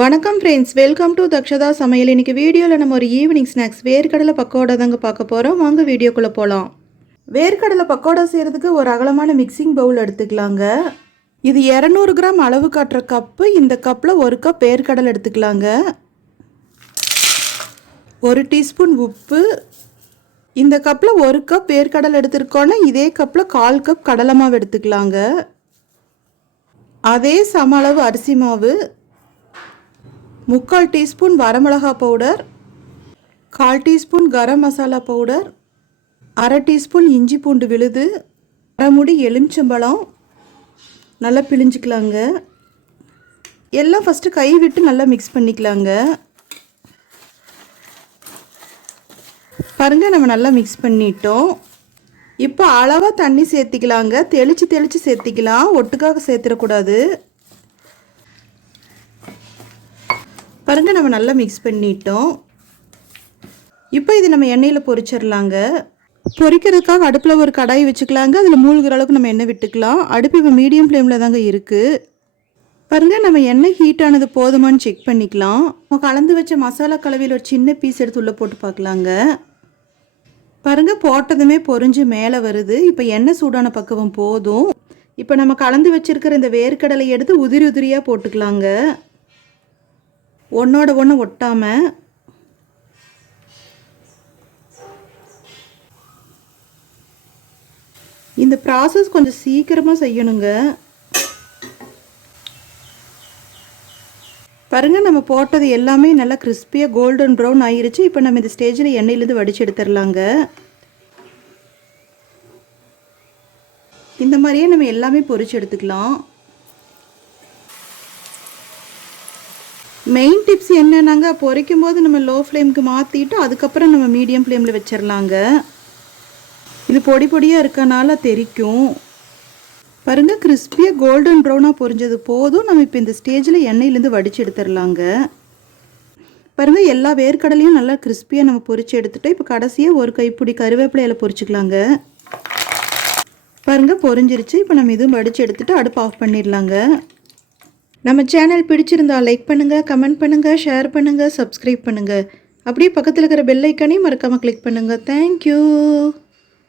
வணக்கம் friends, welcome to Dakshata சமையல். இன்றைக்கி வீடியோவில் நம்ம ஒரு ஈவினிங் ஸ்நாக்ஸ் வேர்க்கடலை பக்கோடா தாங்க பார்க்க போகிறோம். வாங்க வீடியோக்குள்ளே போகலாம். வேர்க்கடலை பக்கோடா செய்கிறதுக்கு ஒரு அகலமான மிக்சிங் பவுல் எடுத்துக்கலாங்க. இது 200 கிராம் அளவு காட்டுற கப்பு. இந்த கப்பில் 1 கப் வேர்க்கடலை எடுத்துக்கலாங்க. 1 டீஸ்பூன் உப்பு. இந்த கப்பில் 1 கப் வேர்க்கடலை எடுத்துருக்கோன்னா இதே கப்பில் 1/4 கப் கடலை மாவு எடுத்துக்கலாங்க. அதே சம அளவு அரிசி மாவு, 3/4 டீஸ்பூன் வரமிளகா powder, 1/4 teaspoon garam masala powder, 1/2 teaspoon இஞ்சி பூண்டு விழுது, 1/2 மூடி எலுமிச்சம்பழம் நல்லா பிழிஞ்சிக்கலாங்க. எல்லாம் ஃபஸ்ட்டு கை விட்டு நல்லா மிக்ஸ் பண்ணிக்கலாங்க. பாருங்கள், நம்ம நல்லா மிக்ஸ் பண்ணிட்டோம். இப்போ அளவாக தண்ணி சேர்த்திக்கலாங்க. தெளித்து சேர்த்திக்கலாம், ஒட்டுக்காக சேர்த்துடக்கூடாது. பாருங்கள், நம்ம நல்லா மிக்ஸ் பண்ணிட்டோம். இப்போ இது நம்ம எண்ணெயில் பொரிச்சிடலாங்க. பொரிக்கிறதுக்காக அடுப்பில் ஒரு கடாய் வச்சுக்கலாங்க. அதில் மூழ்கிற அளவுக்கு நம்ம எண்ணெய் விட்டுக்கலாம். அடுப்பு இப்போ மீடியம் ஃப்ளேமில் தாங்க இருக்குது. பாருங்கள், நம்ம எண்ணெய் ஹீட் ஆனது போதுமானு செக் பண்ணிக்கலாம். நம்ம கலந்து வச்ச மசாலா கலவையில் ஒரு சின்ன பீஸ் எடுத்து உள்ளே போட்டு பார்க்கலாங்க. பாருங்கள், போட்டதுமே பொரிஞ்சு மேலே வருது. இப்போ எண்ணெய் சூடான பக்குவம் போதும். இப்போ நம்ம கலந்து வச்சுருக்கிற இந்த வேர்க்கடலை எடுத்து உதிரி உதிரியாக போட்டுக்கலாங்க, ஒன்றோட ஒன்று ஒட்டாமல். இந்த ப்ராசஸ் கொஞ்சம் சீக்கிரமாக செய்யணுங்க. பாருங்கள், நம்ம போட்டது எல்லாமே நல்லா கிறிஸ்பியாக கோல்டன் ப்ரௌன் ஆயிருச்சு. இப்போ நம்ம இந்த ஸ்டேஜில் எண்ணெயிலேருந்து வடித்து எடுத்துடலாங்க. இந்த மாதிரியே நம்ம எல்லாமே பொரிச்சு எடுத்துக்கலாம். மெயின் டிப்ஸ் என்னன்னாங்க, பொரிக்கும் போது நம்ம லோ ஃப்ளேமுக்கு மாற்றிட்டு அதுக்கப்புறம் நம்ம மீடியம் ஃப்ளேமில் வச்சிடலாங்க. இது பொடி பொடியாக இருக்கனால தெரிக்கும். பாருங்கள், கிறிஸ்பியாக கோல்டன் ப்ரௌனாக பொரிஞ்சது போதும். நம்ம இப்போ இந்த ஸ்டேஜில் எண்ணெயிலேருந்து வடித்து எடுத்துடலாங்க. பாருங்கள், எல்லா வேர்க்கடலையும் நல்லா கிறிஸ்பியாக நம்ம பொரித்து எடுத்துகிட்டு இப்போ கடைசியாக ஒரு கைப்பிடி கருவேப்பிலையில் பொரிச்சிக்கலாங்க. பாருங்கள், பொரிஞ்சிருச்சு. இப்போ நம்ம இதுவும் வடித்து எடுத்துகிட்டு அடுப்பு ஆஃப் பண்ணிடலாங்க. நம்ம சேனல் பிடிச்சிருந்தால் லைக் பண்ணுங்கள், கமெண்ட் பண்ணுங்கள், ஷேர் பண்ணுங்கள், சப்ஸ்கிரைப் பண்ணுங்கள். அப்படியே பக்கத்தில் இருக்கிற பெல் ஐக்கானையும் மறக்காமல் கிளிக் பண்ணுங்கள். தேங்க்யூ.